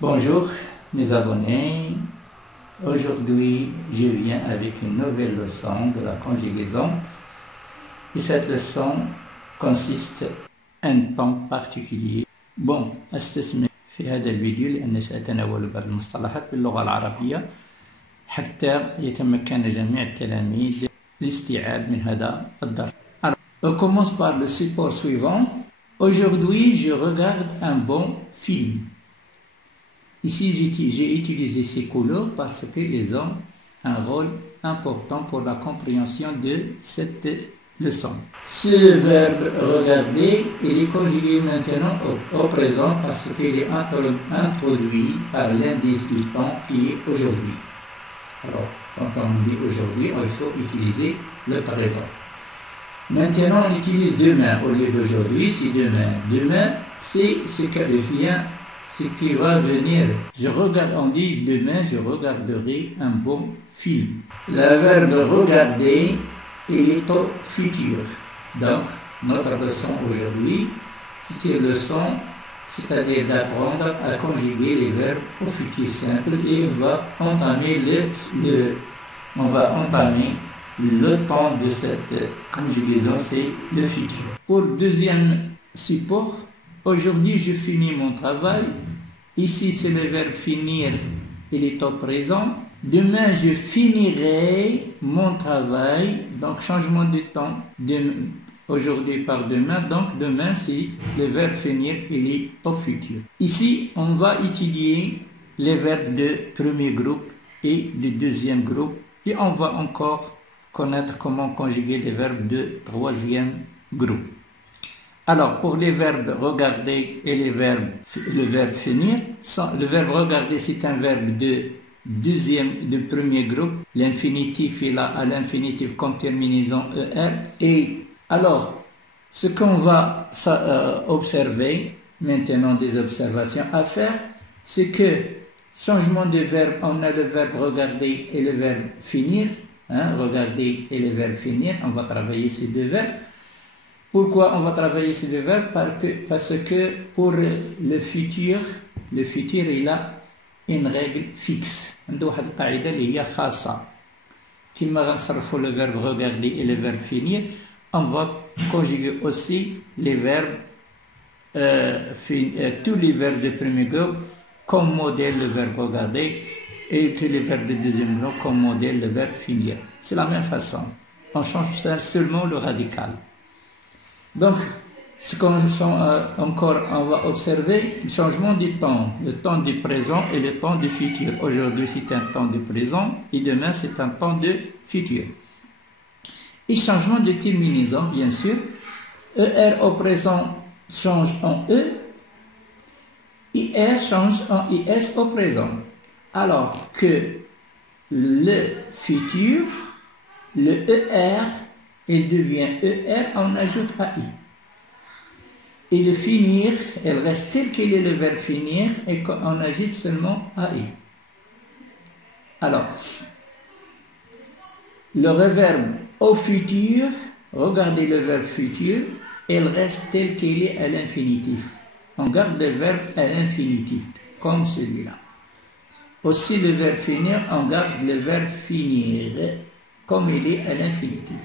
Bonjour mes abonnés, aujourd'hui je viens avec une nouvelle leçon de la conjugaison et cette leçon consiste en un temps particulier. استثمر في هذا الفيديو لأنه سأتناول بعض المصطلحات باللغة العربية حتى يتمكن جميع التلاميذ الاستيعاب من هذا الدرس. Alors, on commence par le support suivant. Aujourd'hui, je regarde un bon film. Ici, j'ai utilisé ces couleurs parce qu'elles ont un rôle important pour la compréhension de cette leçon. Ce verbe regarder, il est conjugué maintenant au présent parce qu'il est introduit par l'indice du temps qui est aujourd'hui. Alors, quand on dit aujourd'hui, il faut utiliser le présent. Maintenant, on utilise demain au lieu d'aujourd'hui, c'est demain. Demain, c'est ce qui vient, ce qui va venir. On dit demain, je regarderai un bon film. Le verbe regarder, il est au futur. Donc, notre leçon aujourd'hui, c'est une leçon, c'est-à-dire d'apprendre à conjuguer les verbes au futur simple et on va entamer le temps de cette conjugaison, c'est le futur. Pour deuxième support, aujourd'hui je finis mon travail. Ici c'est le verbe finir, il est au présent. Demain je finirai mon travail, donc changement de temps, aujourd'hui par demain, donc demain c'est le verbe finir, il est au futur. Ici on va étudier les verbes de premier groupe et de deuxième groupe et on va encore connaître comment conjuguer les verbes de troisième groupe. Alors, pour les verbes regarder et le verbe finir, le verbe regarder, c'est un verbe de premier groupe. L'infinitif est là à l'infinitif comme terminaison ER. Et alors, ce qu'on va observer, maintenant des observations à faire, c'est que changement de verbe, on a le verbe regarder et le verbe finir. Regarder et le verbe finir, on va travailler ces deux verbes. Pourquoi on va travailler ces deux verbes? Parce que pour le futur il a une règle fixe. عنده واحد القاعدة اللي هي خاصة. كما غنصرفوا le verbe regarder et le verbe finir, on va conjuguer aussi les verbes tous les verbes de premier groupe comme modèle le verbe regarder et tous les verbes de deuxième groupe comme modèle le verbe finir. C'est la même façon. On change seulement le radical. Donc, ce qu'on on va observer, le changement du temps, le temps du présent et le temps du futur. Aujourd'hui, c'est un temps de présent et demain, c'est un temps de futur. Et changement de terminaison, bien sûr. ER au présent change en E. IR change en IS au présent. Alors que le futur, le ER, il devient ER, on ajoute AI. Et le finir, il reste tel qu'il est le verbe finir et on ajoute seulement AI. Alors, le verbe au futur, regardez le verbe futur, il reste tel qu'il est à l'infinitif. On garde le verbe à l'infinitif, comme celui-là. Aussi le verbe finir, on garde le verbe finir comme il est à l'infinitif.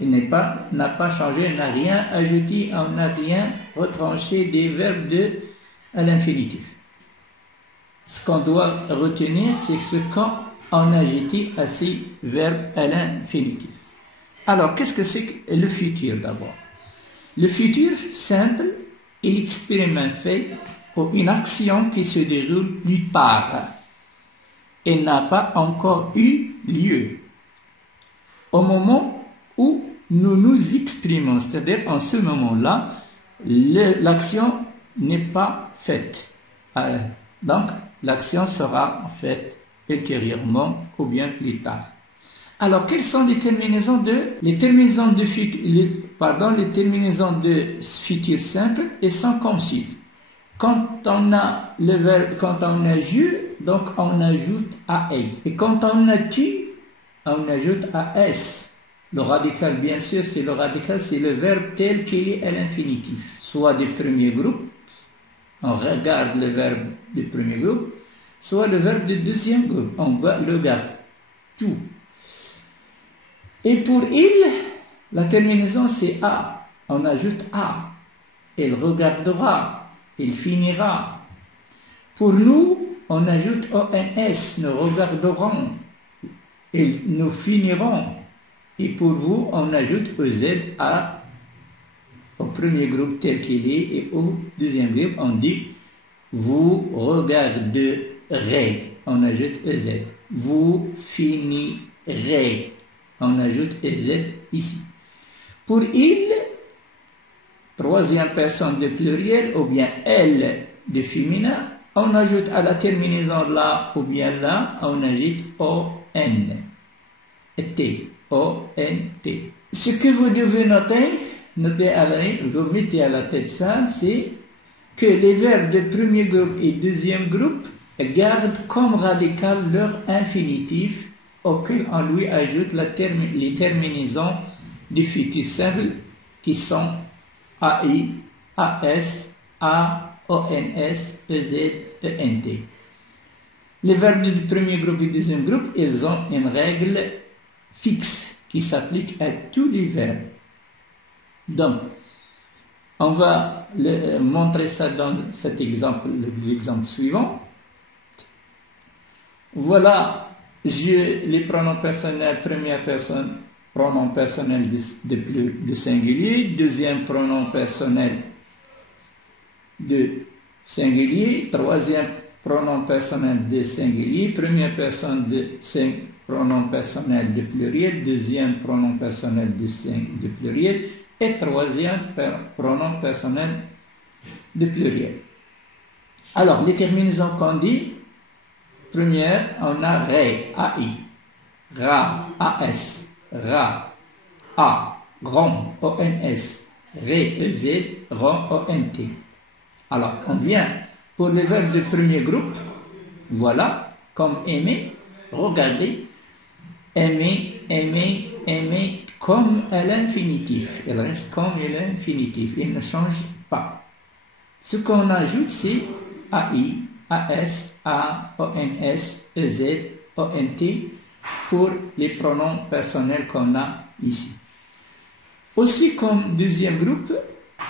Il n'a pas changé, on n'a rien ajouté, on n'a rien retranché des verbes à l'infinitif. Ce qu'on doit retenir, c'est ce qu'on a ajouté à ces verbes à l'infinitif. Alors, qu'est-ce que c'est que le futur d'abord? Le futur simple, il expérimente fait pour une action qui se déroule nulle part. Elle n'a pas encore eu lieu. Au moment où nous nous exprimons, c'est-à-dire en ce moment-là, l'action n'est pas faite. Donc, l'action sera faite ultérieurement ou bien plus tard. Alors, quelles sont les terminaisons de futur simple et sans consigne? Quand on a le verbe, quand on a je, donc on ajoute AE. Et quand on a tu, on ajoute AS. Le radical, bien sûr, c'est le verbe tel qu'il est à l'infinitif, soit du premier groupe, on regarde le verbe du premier groupe, soit le verbe du deuxième groupe. On regarde tout. Et pour il, la terminaison c'est A. On ajoute A. Il regardera. Il finira. Pour nous, on ajoute ONS. Nous regarderons. Et nous finirons. Et pour vous, on ajoute EZ A au premier groupe tel qu'il est. Et au deuxième groupe, on dit vous regarderez. On ajoute EZ. Vous finirez. On ajoute EZ ici. Pour il, troisième personne de pluriel ou bien elle de féminin, on ajoute à la terminaison là ou bien là, on ajoute ON. T. O-N-T. Ce que vous devez noter vous mettez à la tête ça, c'est que les verbes de premier groupe et deuxième groupe gardent comme radical leur infinitif auquel on lui ajoute les terminaisons du futur simple qui sont AI, AS, A, ONS, EZ, ENT. Les verbes du premier groupe et du deuxième groupe, ils ont une règle fixe qui s'applique à tous les verbes. Donc, on va montrer ça dans cet exemple, l'exemple suivant. Voilà, les pronoms personnels, première personne, pronom personnel de singulier, deuxième pronom personnel de singulier, troisième pronom personnel de singulier, première personne de pronom personnel de pluriel, deuxième pronom personnel de pluriel et troisième pronom personnel de pluriel. Alors, les terminaisons qu'on dit, première, on a ré, AI, ra, AS, ra, A, rom, ONS, ré, EZ, rom, ONT. Alors, on vient pour les verbes de premier groupe, voilà, comme aimer, regarder, aimer, aimer, aimer, comme à l'infinitif. Il reste comme à l'infinitif, il ne change pas. Ce qu'on ajoute, c'est AI, AS, A, ONS, EZ, ONT pour les pronoms personnels qu'on a ici. Aussi, comme deuxième groupe,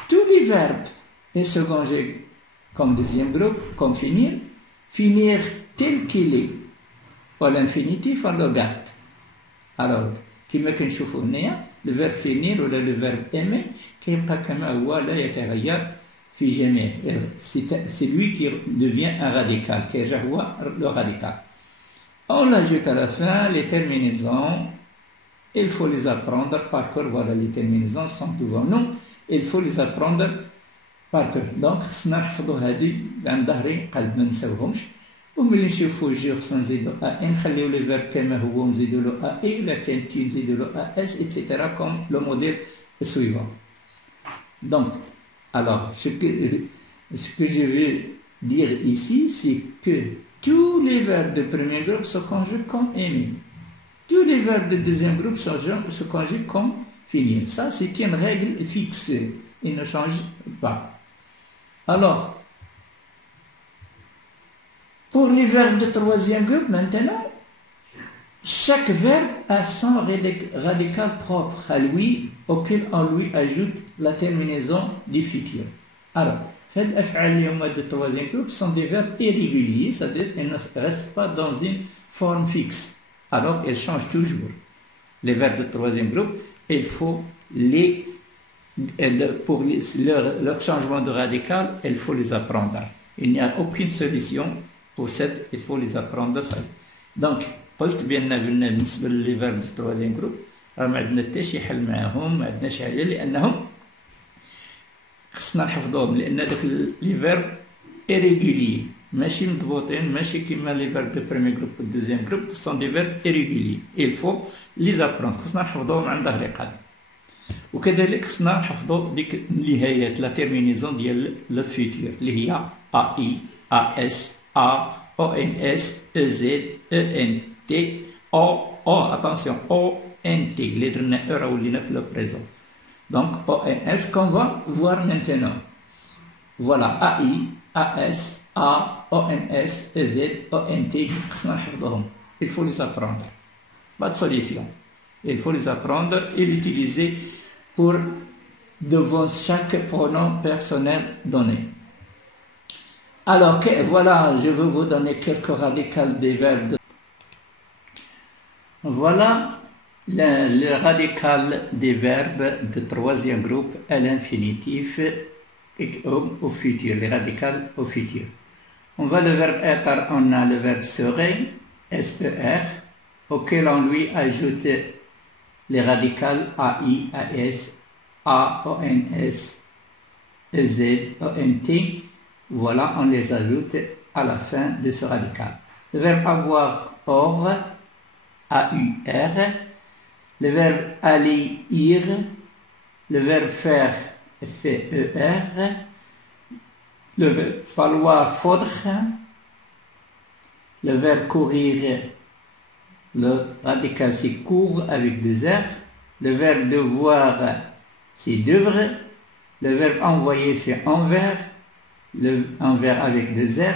tous les verbes et second comme deuxième groupe, comme finir, finir tel qu'il est. Pour l'infinitif, on le garde. Alors, كما كنشوفوا هنايا le verbe finir ou le verbe aimer كيبقى كما هو لا يتغير في جميع. C'est lui qui devient un radical, qui est le radical. On l'ajoute à la fin, les terminaisons, il faut les apprendre par cœur. Voilà, les terminaisons sont devant nous, il faut les apprendre par cœur. Donc, خصنا نحفظوا هذه عن ظهري قلب ما نساوهمش. وملي نشوفوا جي خصنا نزيدوا ان نخليو لي فيرب كما هو ونزيدوا له اي ولا كان تي نزيدوا له اس etc. comme le modèle suivant. Donc, alors, ce que je veux dire ici, c'est que tous les verbes de premier groupe se conjuguent comme aimer. Tous les verbes de deuxième groupe se conjuguent comme finir. Ça, c'est une règle fixe. Il ne change pas. Alors, pour les verbes de troisième groupe, maintenant, chaque verbe a son radical propre à lui, auquel on lui ajoute la terminaison du futur. Alors, les verbes de troisième groupe sont des verbes irréguliers, c'est-à-dire qu'ils ne restent pas dans une forme fixe. Alors, ils changent toujours. Les verbes de troisième groupe, il faut pour leur changement de radical, il faut les apprendre. Il n'y a aucune solution pour cette, il faut les apprendre ça. Donc, قلت بأن بالنسبة للفيرب de troisième groupe ما عندنا حتى شي حل معاهم، ما عندناش حاجة لأنهم خصنا نحفظوهم، لأن داك لي فيرب irréguliers ماشي مضبوطين، ماشي كيما لي فيرب de premier groupe و deuxième groupe، ce sont des verbes irréguliers. Il faut les apprendre، خصنا نحفظوهم عن ظهر قلب. وكذلك خصنا نحفظوا ديك النهايات لا تيرمينيزون ديال لو فيتور اللي هي AI, AS, A, ONS, EZ, ENT, attention, ONT, les derniers heures où il y a le présent. Donc, ONS qu'on va voir maintenant. Voilà, AI, A-S-A-O-N-S-E-Z-O-N-T. Il faut les apprendre. Pas de solution. Il faut les apprendre et l'utiliser pour devant chaque pronom personnel donné. Alors, voilà, je vais vous donner quelques radicales des verbes. Voilà le radical des verbes de troisième groupe à l'infinitif et au futur, les radicales au futur. On va le verbe être, on a le verbe serait, S-E-R, auquel on lui ajoute les radicales A-I, A-S, A-O-N-S, E-Z-O-N-T. Voilà, on les ajoute à la fin de ce radical. Le verbe avoir, or, A-U-R. Le verbe aller, ir. Le verbe faire, F-E-R. Le verbe falloir, faudre. Le verbe courir, le radical c'est court avec deux R. Le verbe devoir, c'est devre. Le verbe envoyer, c'est envers. Le envers avec deux R.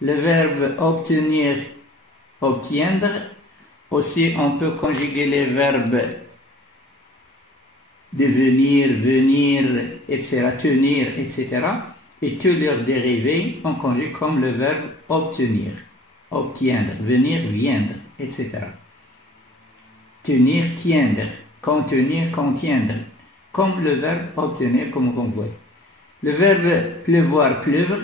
Le verbe obtenir, obtiendre. Aussi, on peut conjuguer les verbes devenir, venir, etc., tenir, etc. Et tous leurs dérivés, on conjugue comme le verbe obtenir, obtiendre, venir, viendre, etc. Tenir, tiendre, contenir, contiendre, comme le verbe obtenir, comme on voit. Le verbe pleuvoir, pleuvre.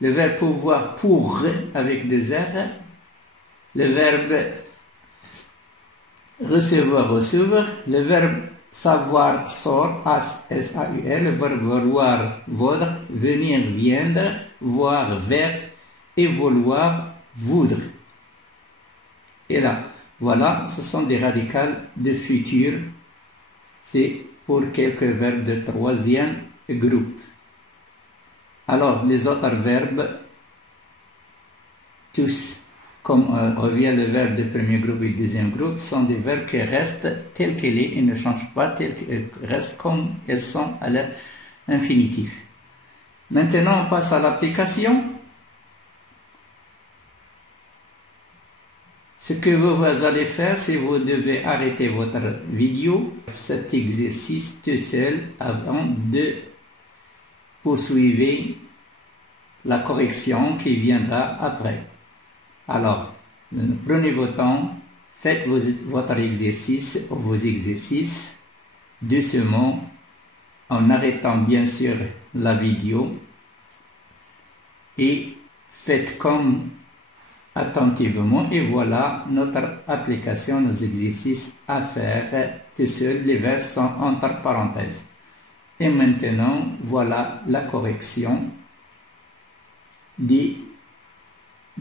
Le verbe pouvoir, pour, avec deux R. Le verbe recevoir, recevoir. Le verbe savoir, sort, S-A-U-R. Le verbe vouloir, vaudre. Venir, viendre. Voir, vers. Et vouloir, voudre. Et là, voilà, ce sont des radicales de futur. C'est pour quelques verbes de troisième groupe. Alors, les autres verbes, tous, comme revient le verbe de premier groupe et deuxième groupe, sont des verbes qui restent tels qu'ils sont et ne changent pas, restent comme elles sont à l'infinitif. Maintenant, on passe à l'application. Ce que vous allez faire, c'est que vous devez arrêter votre vidéo, cet exercice tout seul, avant de poursuivre la correction qui viendra après. Alors, prenez votre temps, faites votre exercice ou vos exercices doucement, en arrêtant bien sûr la vidéo, et faites comme attentivement, et voilà notre application, nos exercices à faire tout seul. Les verbes sont entre parenthèses. Et maintenant, voilà la correction de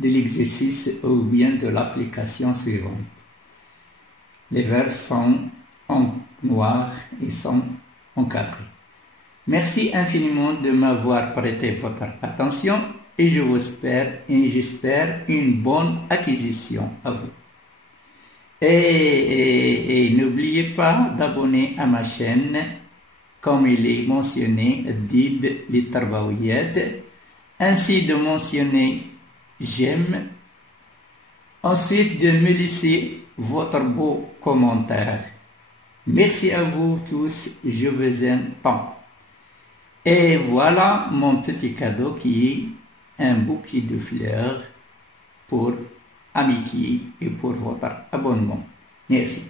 l'exercice ou bien de l'application suivante. Les verbes sont en noir et sont encadrés. Merci infiniment de m'avoir prêté votre attention et j'espère une bonne acquisition à vous. Et n'oubliez pas d'abonner à ma chaîne, comme il est mentionné, Did li Tarbawiyat, ainsi de mentionner j'aime, ensuite de me laisser votre beau commentaire. Merci à vous tous, je vous aime tant. Et voilà mon petit cadeau qui est un bouquet de fleurs pour amitié et pour votre abonnement. Merci.